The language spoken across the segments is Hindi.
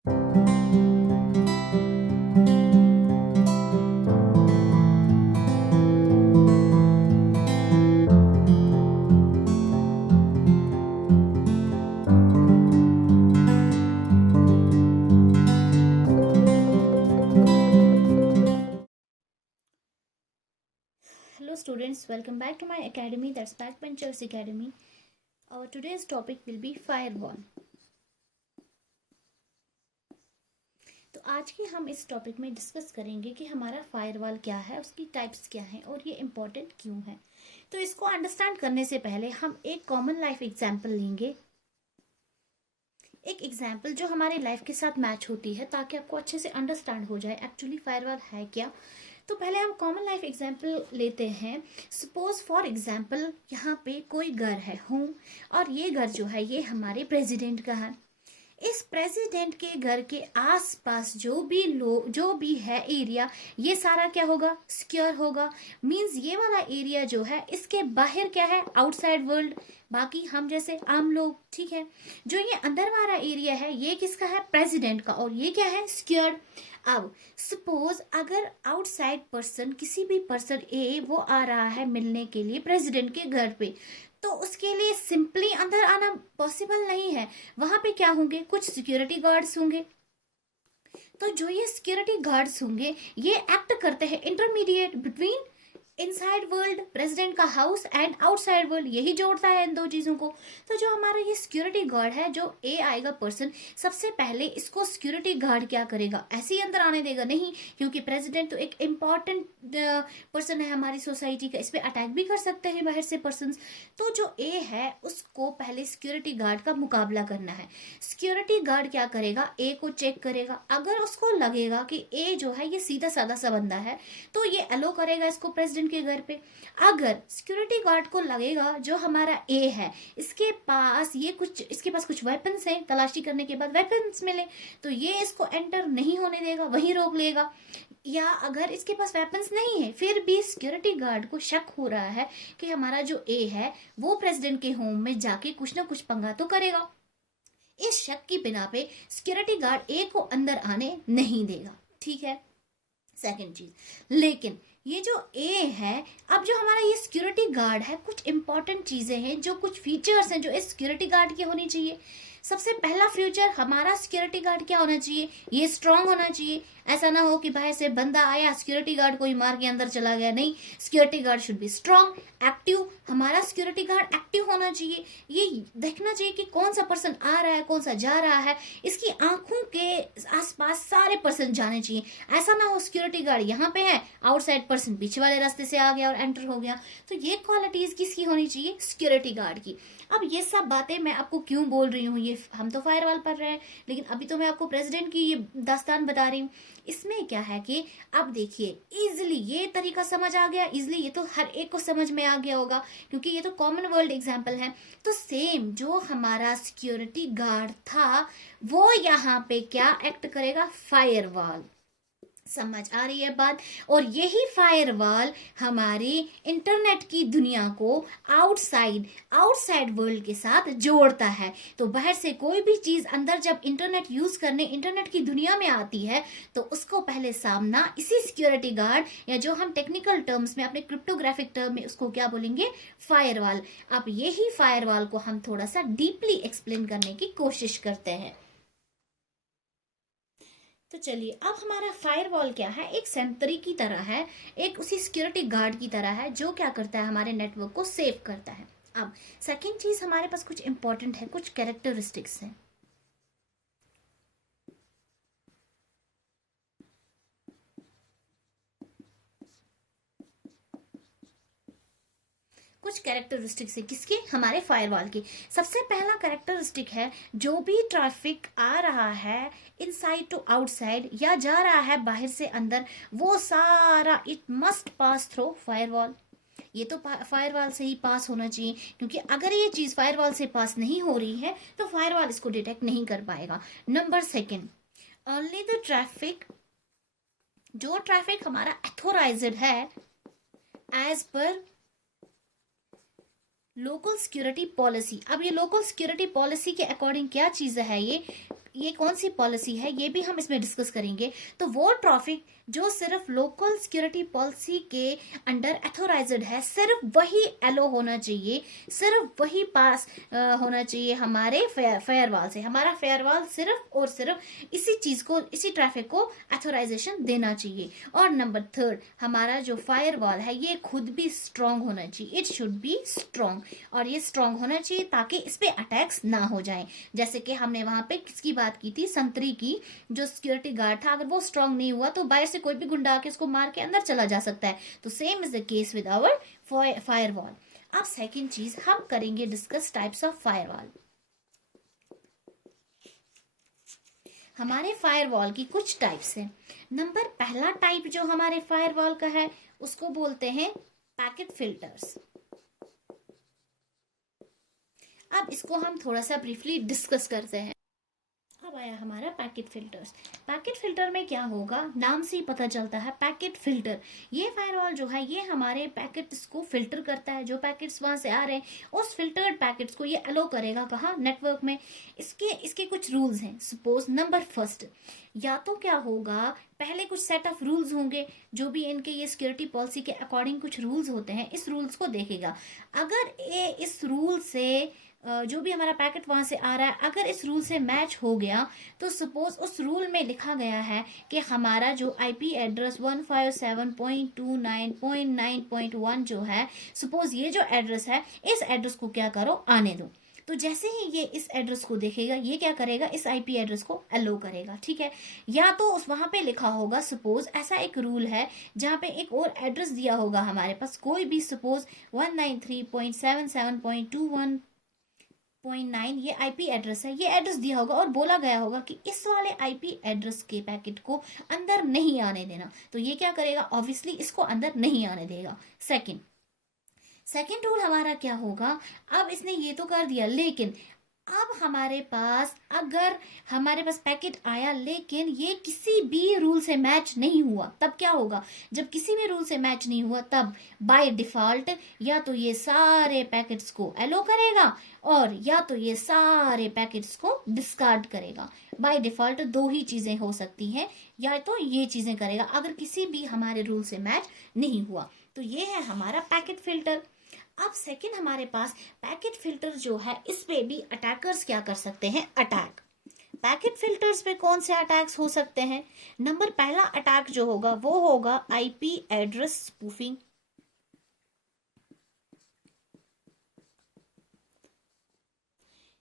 Hello students, welcome back to my academy, that's Backbenchers Academy. Our today's topic will be firewall. तो आज की हम इस टॉपिक में डिस्कस करेंगे कि हमारा फायरवॉल क्या है, उसकी टाइप्स क्या हैं और ये इम्पोर्टेंट क्यों है। तो इसको अंडरस्टैंड करने से पहले हम एक कॉमन लाइफ एग्जाम्पल लेंगे, एक एग्जाम्पल जो हमारे लाइफ के साथ मैच होती है, ताकि आपको अच्छे से अंडरस्टैंड हो जाए एक्चुअली फायरवॉल है क्या। तो पहले हम कॉमन लाइफ एग्जाम्पल लेते हैं। सपोज फॉर एग्जाम्पल यहाँ पे कोई घर है, होम, और ये घर जो है ये हमारे प्रेसिडेंट का है। इस प्रेसिडेंट के घर के आसपास जो भी है एरिया, ये सारा क्या होगा, सिक्योर होगा। मींस ये वाला एरिया जो है इसके बाहर क्या है, आउटसाइड वर्ल्ड, बाकी हम जैसे आम लोग, ठीक है। जो ये अंदर वाला एरिया है ये किसका है, प्रेसिडेंट का, और ये क्या है, सिक्योर। अब सपोज अगर आउटसाइड पर्सन, किसी भी पर्सन ए वो आ रहा है मिलने के लिए प्रेसिडेंट के घर पे, तो उसके लिए सिंपली अंदर आना पॉसिबल नहीं है। वहां पे क्या होंगे, कुछ सिक्योरिटी गार्ड्स होंगे। तो जो ये सिक्योरिटी गार्ड्स होंगे ये एक्ट करते हैं intermediate between inside world, president का हाउस, एंड आउटसाइड वर्ल्ड, यही जोड़ता है इन दो चीजों को। तो जो हमारा ये सिक्योरिटी गार्ड है, जो ए आएगा पर्सन, सबसे पहले इसको सिक्योरिटी गार्ड क्या करेगा, ऐसे ही अंदर आने देगा नहीं, क्योंकि प्रेसिडेंट तो एक इम्पॉर्टेंट पर्सन है हमारी सोसाइटी का, इस पे अटैक भी कर सकते हैं बाहर से पर्सन। तो जो ए है उसको पहले सिक्योरिटी गार्ड का मुकाबला करना है। सिक्योरिटी गार्ड क्या करेगा, ए को चेक करेगा। अगर उसको लगेगा कि ए जो है ये सीधा साधा सा बंदा है, तो ये अलो करेगा इसको प्रेसिडेंट के घर पे। अगर सिक्योरिटी गार्ड को लगेगा जो हमारा ए है इसके पास कुछ वेपन्स हैं, तलाशी करने के बाद वेपन्स मिले, तो ये इसको एंटर नहीं होने देगा, वहीं रोक लेगा। या अगर इसके पास वेपन्स नहीं है फिर भी सिक्योरिटी गार्ड को शक हो रहा है कि हमारा जो ए है वो प्रेसिडेंट के होम में जाके कुछ ना कुछ पंगा तो करेगा, इस शक की बिना पे सिक्योरिटी गार्ड ए को अंदर आने नहीं देगा, ठीक है। सेकंड चीज, लेकिन ये जो ए है, अब जो हमारा ये सिक्योरिटी गार्ड है, कुछ इंपॉर्टेंट चीजें हैं, जो कुछ फीचर्स हैं जो इस सिक्योरिटी गार्ड के होनी चाहिए। सबसे पहला फ्यूचर, हमारा सिक्योरिटी गार्ड क्या होना चाहिए, ये स्ट्रांग होना चाहिए। ऐसा ना हो कि बाहर से बंदा आया, सिक्योरिटी गार्ड कोई मार के अंदर चला गया, नहीं, security guard should be strong, active. हमारा सिक्योरिटी गार्ड एक्टिव होना चाहिए, ये देखना चाहिए कि कौन सा पर्सन आ रहा है, कौन सा जा रहा है, इसकी आंखों के आसपास सारे पर्सन जाने चाहिए। ऐसा ना हो सिक्योरिटी गार्ड यहाँ पे है, आउटसाइड पर्सन पीछे वाले रास्ते से आ गया और एंटर हो गया। तो ये क्वालिटीज किसकी होनी चाहिए, सिक्योरिटी गार्ड की। अब ये सब बातें मैं आपको क्यों बोल रही हूँ, ये हम तो फायरवॉल पढ़ रहे हैं, लेकिन अभी तो मैं आपको प्रेसिडेंट की ये दास्तान बता रही हूँ। इसमें क्या है कि अब देखिए, इजिली ये तरीका समझ आ गया, इजिली ये तो हर एक को समझ में आ गया होगा, क्योंकि ये तो कॉमन वर्ल्ड एग्जाम्पल है। तो सेम जो हमारा सिक्योरिटी गार्ड था वो यहाँ पे क्या एक्ट करेगा, फायरवॉल। समझ आ रही है बात। और यही फायरवॉल हमारी इंटरनेट की दुनिया को आउटसाइड वर्ल्ड के साथ जोड़ता है। तो बाहर से कोई भी चीज अंदर जब इंटरनेट यूज करने इंटरनेट की दुनिया में आती है, तो उसको पहले सामना इसी सिक्योरिटी गार्ड, या जो हम टेक्निकल टर्म्स में, अपने क्रिप्टोग्राफिक टर्म में उसको क्या बोलेंगे, फायरवॉल। अब यही फायरवॉल को हम थोड़ा सा डीपली एक्सप्लेन करने की कोशिश करते हैं। तो चलिए, अब हमारा फायरवॉल क्या है, एक सेंटरी की तरह है, एक उसी सिक्योरिटी गार्ड की तरह है, जो क्या करता है, हमारे नेटवर्क को सेव करता है। अब सेकंड चीज, हमारे पास कुछ इंपॉर्टेंट है, कुछ कैरेक्टरिस्टिक्स हैं। कुछ कैरेक्टरिस्टिक्स है किसके, हमारे फायरवॉल की। सबसे पहला कैरेक्टरिस्टिक है, जो भी ट्रैफिक आ रहा है इनसाइड टू आउटसाइड, या जा रहा है बाहर से अंदर, वो सारा it must pass through firewall. ये तो फायरवॉल से ही पास होना चाहिए, क्योंकि अगर ये चीज फायरवॉल से पास नहीं हो रही है तो फायरवॉल इसको डिटेक्ट नहीं कर पाएगा। Number second, only the traffic, जो ट्रैफिक हमारा अथोराइज्ड है as per local security policy. अब ये लोकल सिक्योरिटी पॉलिसी के अकॉर्डिंग क्या चीज है, ये कौन सी पॉलिसी है ये भी हम इसमें डिस्कस करेंगे। तो वो ट्रैफिक जो सिर्फ लोकल सिक्योरिटी पॉलिसी के अंडर अथोराइज्ड है, सिर्फ वही एलो होना चाहिए, सिर्फ वही पास होना चाहिए हमारे फायरवॉल से। हमारा फायरवॉल सिर्फ और सिर्फ इसी चीज को, इसी ट्रैफिक को अथोराइजेशन देना चाहिए। और नंबर थर्ड, हमारा जो फायरवॉल है ये खुद भी स्ट्रांग होना चाहिए, इट शुड बी स्ट्रांग, और ये स्ट्रांग होना चाहिए ताकि इस पे अटैक्स ना हो जाए। जैसे कि हमने वहां पे किसकी बात की थी, संतरी की, जो सिक्योरिटी गार्ड था, अगर वो स्ट्रांग नहीं हुआ तो बाहर से कोई भी गुंडा आके उसको मार के अंदर चला जा सकता है। तो same is the case with our firewall. अब सेकेंड चीज हम करेंगे डिस्कस टाइप्स ऑफ फायरवॉल। हमारे फायरवॉल की कुछ टाइप्स हैं। नंबर पहला टाइप जो हमारे फायरवॉल का है उसको बोलते हैं पैकेट फिल्टर्स। अब इसको हम थोड़ा सा ब्रीफली डिस्कस करते हैं। अब आया हमारा पैकेट फिल्टर्स। पैकेट फिल्टर में क्या होगा, नाम से ही पता चलता है पैकेट फिल्टर। ये फायरवॉल जो है ये हमारे पैकेट्स को फिल्टर करता है, जो पैकेट्स वहां से आ रहे हैं उस फिल्टर्ड पैकेट्स को ये अलो करेगा कहाँ, नेटवर्क में। इसके कुछ रूल्स हैं। सपोज नंबर फर्स्ट, या तो क्या होगा, पहले कुछ सेट ऑफ रूल्स होंगे, जो भी इनके ये सिक्योरिटी पॉलिसी के अकॉर्डिंग कुछ रूल्स होते हैं, इस रूल्स को देखेगा। अगर ये इस रूल से जो भी हमारा पैकेट वहां से आ रहा है अगर इस रूल से मैच हो गया, तो सपोज उस रूल में लिखा गया है कि हमारा जो आईपी एड्रेस 157.29.9.1 जो है, सपोज ये जो एड्रेस है इस एड्रेस को क्या करो, आने दो। तो जैसे ही ये इस एड्रेस को देखेगा ये क्या करेगा, इस आईपी एड्रेस को अलो करेगा, ठीक है। या तो उस वहां पे लिखा होगा, सपोज ऐसा एक रूल है जहां पे एक और एड्रेस दिया होगा हमारे पास, कोई भी सपोज 193.77.21.9 ये आईपी एड्रेस है, ये एड्रेस दिया होगा और बोला गया होगा कि इस वाले आईपी एड्रेस के पैकेट को अंदर नहीं आने देना। तो ये क्या करेगा, ऑब्वियसली इसको अंदर नहीं आने देगा। सेकंड रूल हमारा क्या होगा, अब इसने ये तो कर दिया, लेकिन अब अगर हमारे पास पैकेट आया लेकिन ये किसी भी रूल से मैच नहीं हुआ, तब क्या होगा, जब किसी भी रूल से मैच नहीं हुआ तब बाय डिफॉल्ट या तो ये सारे पैकेट्स को एलो करेगा और या तो ये सारे पैकेट्स को डिस्कार्ड करेगा। बाय डिफॉल्ट दो ही चीजें हो सकती हैं, या तो ये चीजें करेगा अगर किसी भी हमारे रूल से मैच नहीं हुआ। तो ये है हमारा पैकेट फिल्टर। अब सेकंड हमारे पास पैकेट फिल्टर जो है, इस पे भी अटैकर्स क्या कर सकते हैं, अटैक। पैकेट फिल्टर्स पे कौन से अटैक्स हो सकते हैं, नंबर पहला अटैक जो होगा वो होगा आईपी एड्रेस स्पूफिंग।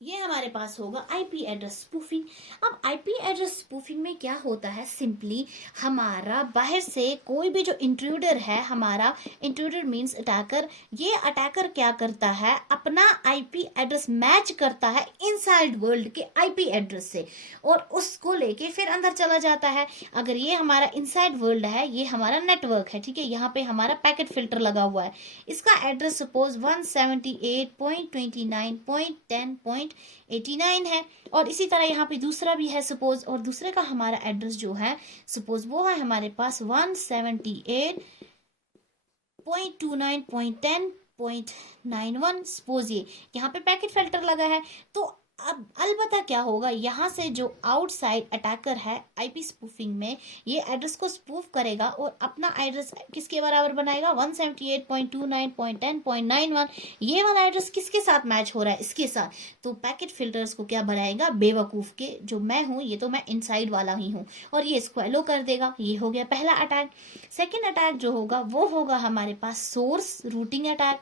ये हमारे पास होगा आईपी एड्रेस स्पूफिंग। अब आईपी एड्रेस स्पूफिंग में क्या होता है, सिंपली हमारा बाहर से कोई भी जो इंट्रूडर है, हमारा इंट्रूडर मींस अटैकर, ये अटैकर क्या करता है, अपना आईपी एड्रेस मैच करता है इनसाइड वर्ल्ड के आईपी एड्रेस से और उसको लेके फिर अंदर चला जाता है। अगर ये हमारा इनसाइड वर्ल्ड है, ये हमारा नेटवर्क है, ठीक है, यहाँ पे हमारा पैकेट फिल्टर लगा हुआ है, इसका एड्रेस सपोज 178.29.10.89 है और इसी तरह यहाँ पे दूसरा भी है सपोज, और दूसरे का हमारा एड्रेस जो है सपोज वो है हमारे पास 178.29.10.91 सपोज ये यहाँ पे पैकेट फिल्टर लगा है। तो अब अलबत्ता क्या होगा, यहाँ से जो आउटसाइड अटैकर है आईपी स्पूफिंग में, ये एड्रेस को स्पूफ करेगा और अपना एड्रेस किसके बराबर बनाएगा, 178.29.10.91। ये वाला एड्रेस किसके साथ मैच हो रहा है, इसके साथ। तो पैकेट फिल्टर्स को क्या बनाएगा, बेवकूफ के, जो मैं हूं ये तो मैं इनसाइड वाला ही हूं, और ये इसको एलो कर देगा। ये हो गया पहला अटैक। सेकेंड अटैक जो होगा वो होगा हमारे पास source routing attack.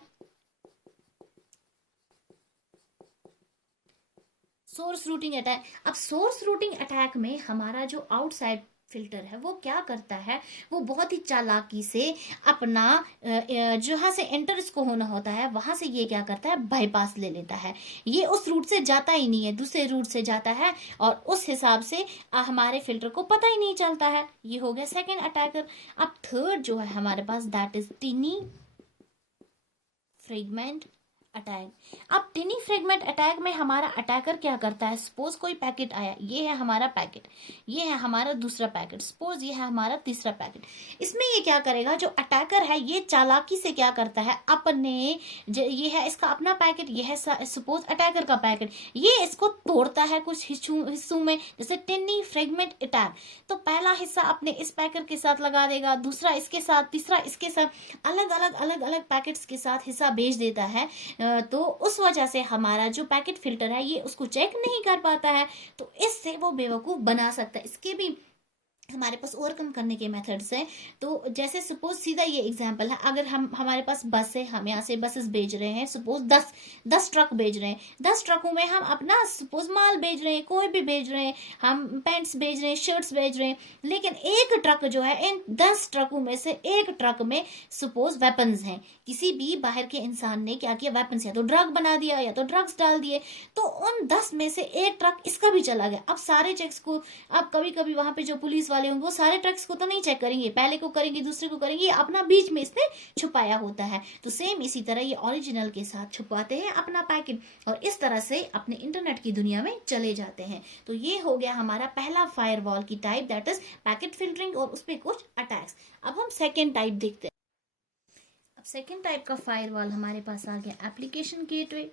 Source routing attack. अब सोर्स रूटिंग अटैक में हमारा जो आउटसाइड फिल्टर है वो क्या करता है, वो बहुत ही चालाकी से अपना जहां से एंटर इसको होना होता है वहां से ये क्या करता है, बाईपास ले लेता है। ये उस रूट से जाता ही नहीं है, दूसरे रूट से जाता है और उस हिसाब से हमारे फिल्टर को पता ही नहीं चलता है। ये हो गया सेकेंड अटैकर। अब थर्ड जो है हमारे पास that is tiny fragment attack. अब टिनी फ्रेगमेंट अटैक में हमारा अटैकर क्या करता है, सपोज कोई पैकेट आया, ये है हमारा पैकेट, ये है हमारा दूसरा पैकेट, सपोज ये है हमारा तीसरा पैकेट। इसमें ये क्या करेगा, जो अटैकर है ये चालाकी से क्या करता है, अपने ये है इसका अपना पैकेट, ये है सपोज अटैकर का पैकेट, ये इसको तोड़ता है कुछ हिस्सों में, जैसे टिनी फ्रेगमेंट अटैक। तो पहला हिस्सा अपने इस पैकेट के साथ लगा देगा, दूसरा इसके साथ, तीसरा इसके साथ, अलग अलग पैकेट्स के साथ हिस्सा भेज देता है। तो उस वजह से हमारा जो पैकेट फिल्टर है ये उसको चेक नहीं कर पाता है, तो इससे वो बेवकूफ बना सकता है। इसके भी हमारे पास ओवरकम करने के मेथड्स हैं। तो जैसे सपोज सीधा ये एग्जांपल है, अगर हम हमारे पास बस है, हम यहाँ से बसेस भेज रहे हैं, सपोज 10 ट्रक भेज रहे हैं, 10 ट्रकों में हम अपना सपोज माल भेज रहे हैं, कोई भी भेज रहे हैं, हम पैंट्स भेज रहे हैं, शर्ट्स भेज रहे हैं, लेकिन एक ट्रक जो है, इन 10 ट्रकों में से एक ट्रक में सपोज वेपन्स हैं, किसी भी बाहर के इंसान ने क्या किया, वेपन्स या तो ड्रग बना दिया या तो ड्रग्स डाल दिए, तो उन 10 में से एक ट्रक इसका भी चला गया। अब सारे चेक्स को, अब कभी कभी वहां पे जो पुलिस वाले होंगे वो सारे ट्रक्स को तो नहीं चेक करेंगे, पहले को करेंगे, दूसरे को करेंगे, ये अपना बीच में इसने छुपाया होता है। तो सेम इसी तरह ये ओरिजिनल के साथ छुपाते हैं अपना पैकेट, और इस तरह से अपने इंटरनेट की दुनिया में चले जाते हैं। तो ये हो गया हमारा पहला फायरवॉल की type, that is packet filtering, और उसपे कुछ अटैक्स। अब हम सेकेंड टाइप देखते हैं। अब सेकेंड टाइप का फायरवॉल हमारे पास आ गया एप्लीकेशन गेटवे।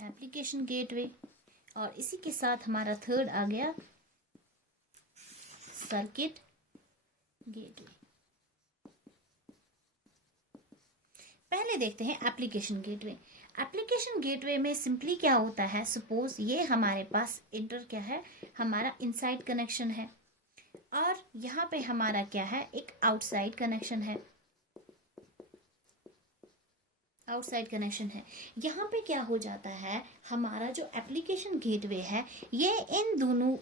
एप्लीकेशन गेटवे, और इसी के साथ हमारा थर्ड आ गया सर्किट गेटवे। पहले देखते हैं एप्लीकेशन गेटवे। एप्लीकेशन गेटवे में सिंपली क्या होता है, सपोज ये हमारे पास इंटर क्या है, हमारा इनसाइड कनेक्शन है, और यहाँ पे हमारा क्या है, एक आउटसाइड कनेक्शन है, आउटसाइड कनेक्शन है। यहाँ पे क्या हो जाता है, हमारा जो एप्लीकेशन गेटवे है ये इन दोनों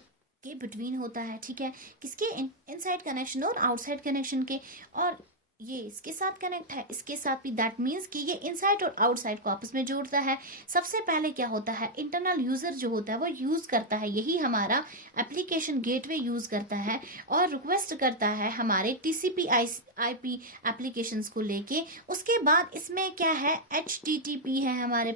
के बिटवीन होता है, ठीक है, किसके, इनसाइड कनेक्शन और आउटसाइड कनेक्शन के, और ये इसके साथ कनेक्ट है, इसके साथ भी, दैट मीन्स कि ये इनसाइड और आउटसाइड को आपस में जोड़ता है। सबसे पहले क्या होता है, इंटरनल यूजर जो होता है वो यूज करता है, यही हमारा एप्लीकेशन गेटवे यूज करता है, और रिक्वेस्ट करता है हमारे टीसीपी आईपी एप्लीकेशंस को लेके। उसके बाद इसमें क्या है, HTTP है हमारे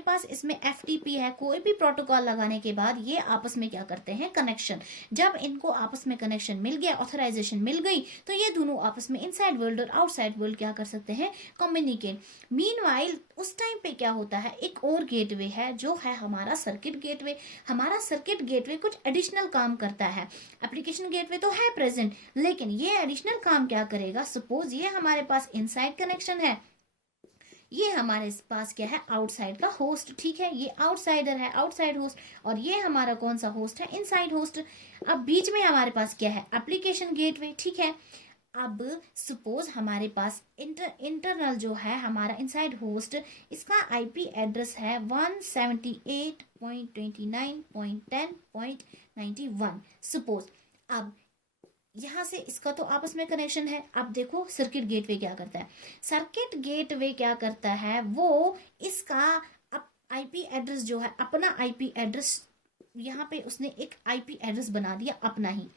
पास इसमें FTP है। कोई भी प्रोटोकॉल लगाने के बाद ये आपस में क्या करते हैं, कनेक्शन। जब इनको आपस में कनेक्शन मिल गया, ऑथराइजेशन मिल गई, तो ये दोनों आपस में इनसाइड वर्ल्ड और आउटसाइड वर्ल्ड क्या कर सकते हैं, कम्युनिकेट। मीनवाइल उस टाइम पे क्या होता है, एक और गेटवे है जो है हमारा सर्किट गेटवे। हमारा सर्किट गेटवे कुछ एडिशनल काम करता है। एप्लीकेशन गेटवे तो है प्रेजेंट, लेकिन ये एडिशनल काम क्या करेगा, सपोज ये हमारे पास इनसाइड कनेक्शन है, ये हमारे पास क्या है, आउटसाइड का होस्ट, ठीक है, ये आउटसाइडर है, आउटसाइड होस्ट, और ये हमारा कौन सा होस्ट है, इनसाइड होस्ट। अब बीच में हमारे पास क्या है, एप्लीकेशन गेटवे, ठीक है। अब सपोज हमारे पास इंटरनल जो है हमारा इनसाइड होस्ट, इसका आईपी एड्रेस है 178.29.10.91 सपोज। अब यहां से इसका तो आपस में कनेक्शन है। अब देखो सर्किट गेटवे क्या करता है, सर्किट गेटवे क्या करता है, वो इसका आईपी एड्रेस जो है, अपना आईपी एड्रेस, यहाँ पे उसने एक आईपी एड्रेस बना दिया अपना ही,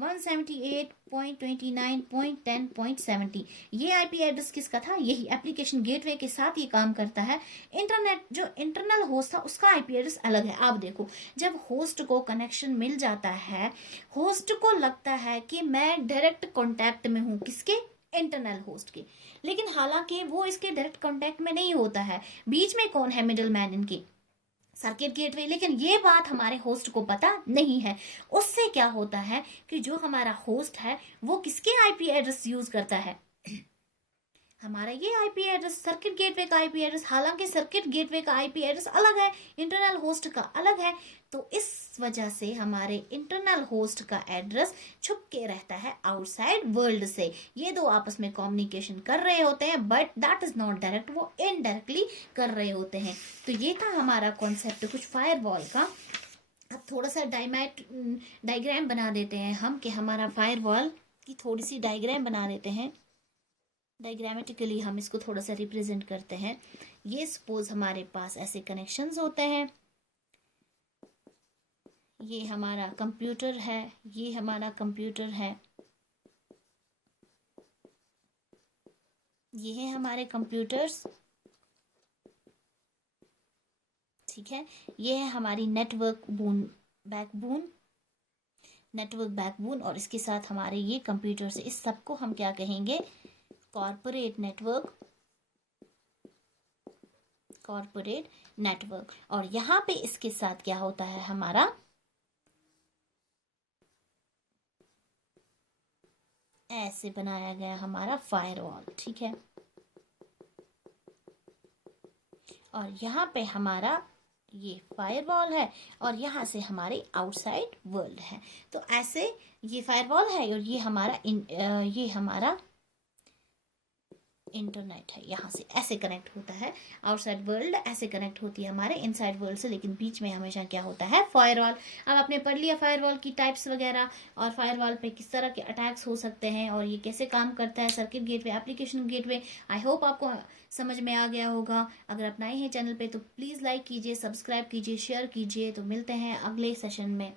178.29.10.70। ये आईपी एड्रेस किसका था, यही एप्लीकेशन गेटवे के साथ ये काम करता है। इंटरनेट जो इंटरनल होस्ट था उसका आईपी एड्रेस अलग है। आप देखो, जब होस्ट को कनेक्शन मिल जाता है, होस्ट को लगता है कि मैं डायरेक्ट कांटेक्ट में हूं, किसके, इंटरनल होस्ट के, लेकिन हालांकि वो इसके डायरेक्ट कांटेक्ट में नहीं होता है। बीच में कौन है, मिडल मैन, इनके सर्किट गेटवे। लेकिन ये बात हमारे होस्ट को पता नहीं है। उससे क्या होता है कि जो हमारा होस्ट है वो किसके आईपी एड्रेस यूज करता है, हमारा ये आईपी एड्रेस, सर्किट गेटवे का आईपी एड्रेस। हालांकि सर्किट गेटवे का आईपी एड्रेस अलग है, इंटरनल होस्ट का अलग है, तो इस वजह से हमारे इंटरनल होस्ट का एड्रेस छुप के रहता है आउटसाइड वर्ल्ड से। ये दो आपस में कम्युनिकेशन कर रहे होते हैं, but that is not direct, वो इनडायरेक्टली कर रहे होते हैं। तो ये था हमारा कॉन्सेप्ट कुछ फायरवॉल का। अब थोड़ा सा डायग्राम बना देते हैं हम, कि हमारा फायरवॉल की थोड़ी सी डायग्राम बना देते हैं। डायग्रामेटिकली हम इसको थोड़ा सा रिप्रेजेंट करते हैं। ये सपोज हमारे पास ऐसे कनेक्शंस होते हैं, ये हमारा कंप्यूटर है, ये हमारा कंप्यूटर है, ये है हमारे कंप्यूटर्स, ठीक है। ये है हमारी नेटवर्क बैकबोन और इसके साथ हमारे ये कंप्यूटर्स, इस सब को हम क्या कहेंगे, कॉर्पोरेट नेटवर्क। और यहाँ पे इसके साथ क्या होता है हमारा, ऐसे बनाया गया हमारा फायरवॉल, ठीक है। और यहाँ पे हमारा ये फायरवॉल है और यहाँ से हमारे आउटसाइड वर्ल्ड है। तो ऐसे ये फायरवॉल है और ये हमारा इंटरनेट है, यहाँ से ऐसे कनेक्ट होता है। आउटसाइड वर्ल्ड ऐसे कनेक्ट होती है हमारे इनसाइड वर्ल्ड से, लेकिन बीच में हमेशा क्या होता है, फायरवॉल। अब आपने पढ़ लिया फायरवॉल की टाइप्स वगैरह और फायरवॉल पे किस तरह के अटैक्स हो सकते हैं और ये कैसे काम करता है, circuit gateway, application gateway. I hope आपको समझ में आ गया होगा। अगर आप नए हैं चैनल पे तो प्लीज़ लाइक कीजिए, सब्सक्राइब कीजिए, शेयर कीजिए। तो मिलते हैं अगले सेशन में।